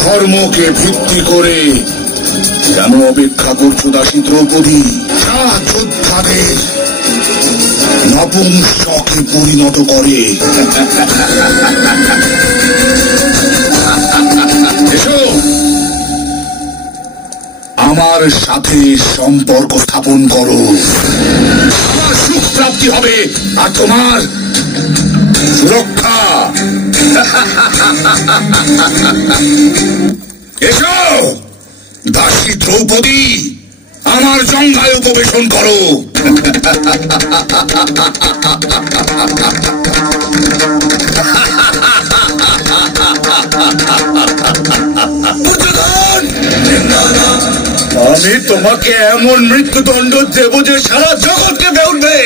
ধর্মকে ভিত্তি করে কেন অপেক্ষা করছো দাসী দ্রৌপদী? যোদ্ধাদের নপুংসকে পরিণত করে। এসো, আমার সাথে সম্পর্ক স্থাপন করো। আমার সুখ প্রাপ্তি হবে আর তোমার সুরক্ষা। এসো দাসী দ্রৌপদী, আমার জঙ্ঘায় উপবেশন করো। আমি তোমাকে এমন মৃত্যুদণ্ড দেব যে সারা জগৎকে বেউলবে।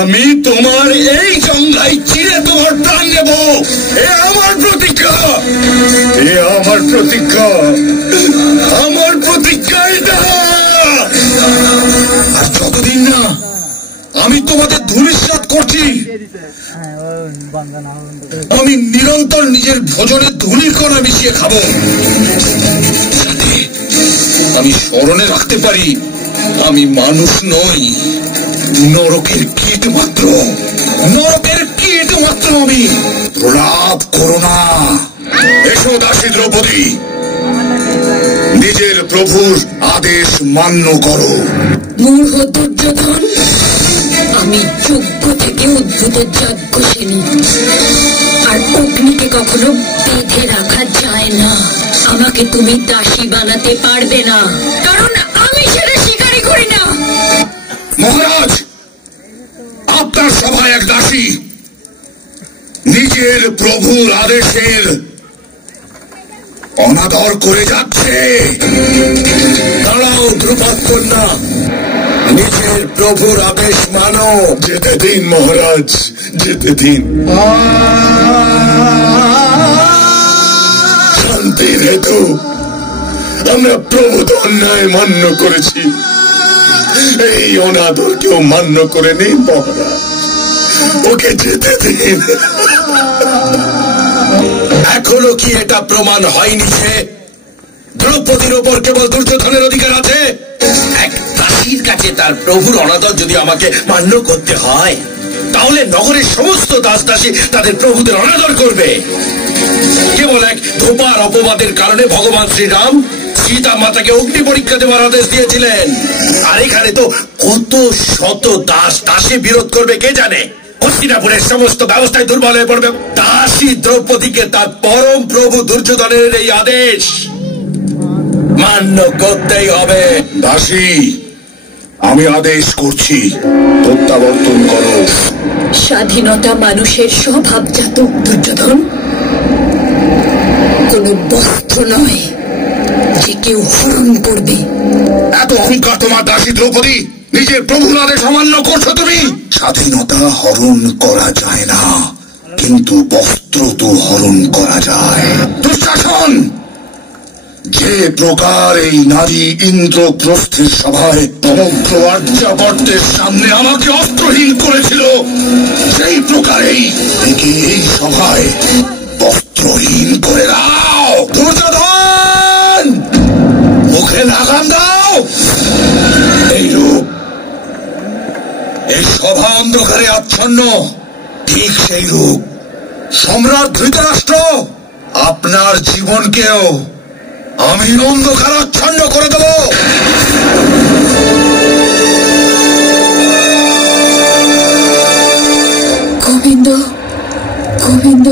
আমি তোমার এই জঙ্ঘায় চিরে তোমার প্রাণ নেব। এ আমার প্রতিজ্ঞা, এ আমার প্রতিজ্ঞা, আমার প্রতিজ্ঞা এটা। আর যতদিন না আমি তোমাদের ধূলিসাৎ করছি, আমি নিরন্তর নিজের ভোজনে ধূলির কণা মিশিয়ে খাবো। আমি স্মরণে রাখতে পারি আমি মানুষ নই, নরকের কীট মাত্র, নরকের কীট মাত্র আমি। প্রলাপ করো না। এসো দাসী দ্রৌপদী, নিজের প্রভুর আদেশ মান্য করো। মূর্খ দুর্যোধন, আমি যজ্ঞ থেকে উদ্ভূত যজ্ঞসেনী, আর অগ্নিকে কখনো বেঁধে রাখা যায় না। আমাকে তুমি দাসী বানাতে পারবে না, কারণ আমি সেটা স্বীকারই করি না। মহারাজ, আপনার সভায় এক দাসী নিজের প্রভুর আদেশের অনাদর করে যাচ্ছে। দাঁড়াও দ্রুপদ কন্যা, নিজের প্রভুর আদেশ মানো। যেতে দিন মহারাজ, যেতে দিন। শান্তির হেতু আমরা প্রভুর অন্যায় মান্য করেছি, এই অনাদরকেও মান্য করে নিন মহারাজ। ওকে যেতে দিন। এখনো কি এটা প্রমাণ হয়নি যে দ্রৌপদীর ওপর কেবল দুর্যোধনের অধিকার আছে? এক দাসীর কাছে তার প্রভুর অনাদর যদি আমাকে মান্য করতে হয়, তাহলে নগরের সমস্ত দাস দাসী তাদের প্রভুদের অনাদর করবে। কেবল এক ধোপার অপবাদের কারণে ভগবান শ্রীরাম সীতা মাতাকে অগ্নি পরীক্ষা দেওয়ার আদেশ দিয়েছিলেন। আর এখানে তো কত শত দাস দাসী বিরোধ করবে কে জানে। হস্তিনাপুরের সমস্ত ব্যবস্থায় দুর্বল হয়ে পড়বে। দাসী দ্রৌপদীকে তার পরম প্রভু দুর্যোধনের এই আদেশ মান্য করতেই হবে। দাসী, আমি আদেশ করছি, প্রত্যাবর্তন করো। স্বাধীনতা মানুষের স্বভাবজাত দুর্যোধন, কোন বস্ত্র নয় যে কেউ হরণ করবে। এত অহংকার তোমার দাসী দ্রৌপদী? নিজের প্রভুর আদেশ অমান্য করছো তুমি। স্বাধীনতা হরণ করা যায় না, কিন্তু বস্ত্র তো হরণ করা যায়। দুঃশাসন! যে প্রকার এই নারী ইন্দ্রপ্রস্থের সভায় সমগ্র আর্যাবর্তের সামনে আমাকে অস্ত্রহীন করেছিল, সেই প্রকারেই এই সভায় বস্ত্রহীন করে দাও। দুর্যোধন, মুখে লাগাম দাও। এই রূপ, এই সভা অন্ধকারে আচ্ছন্ন, ঠিক সেই রূপ। সম্রাট ধৃতরাষ্ট্র, আপনার জীবনকেও আমি অন্ধকার আচ্ছন্ন করে দেব। গোবিন্দ, গোবিন্দ।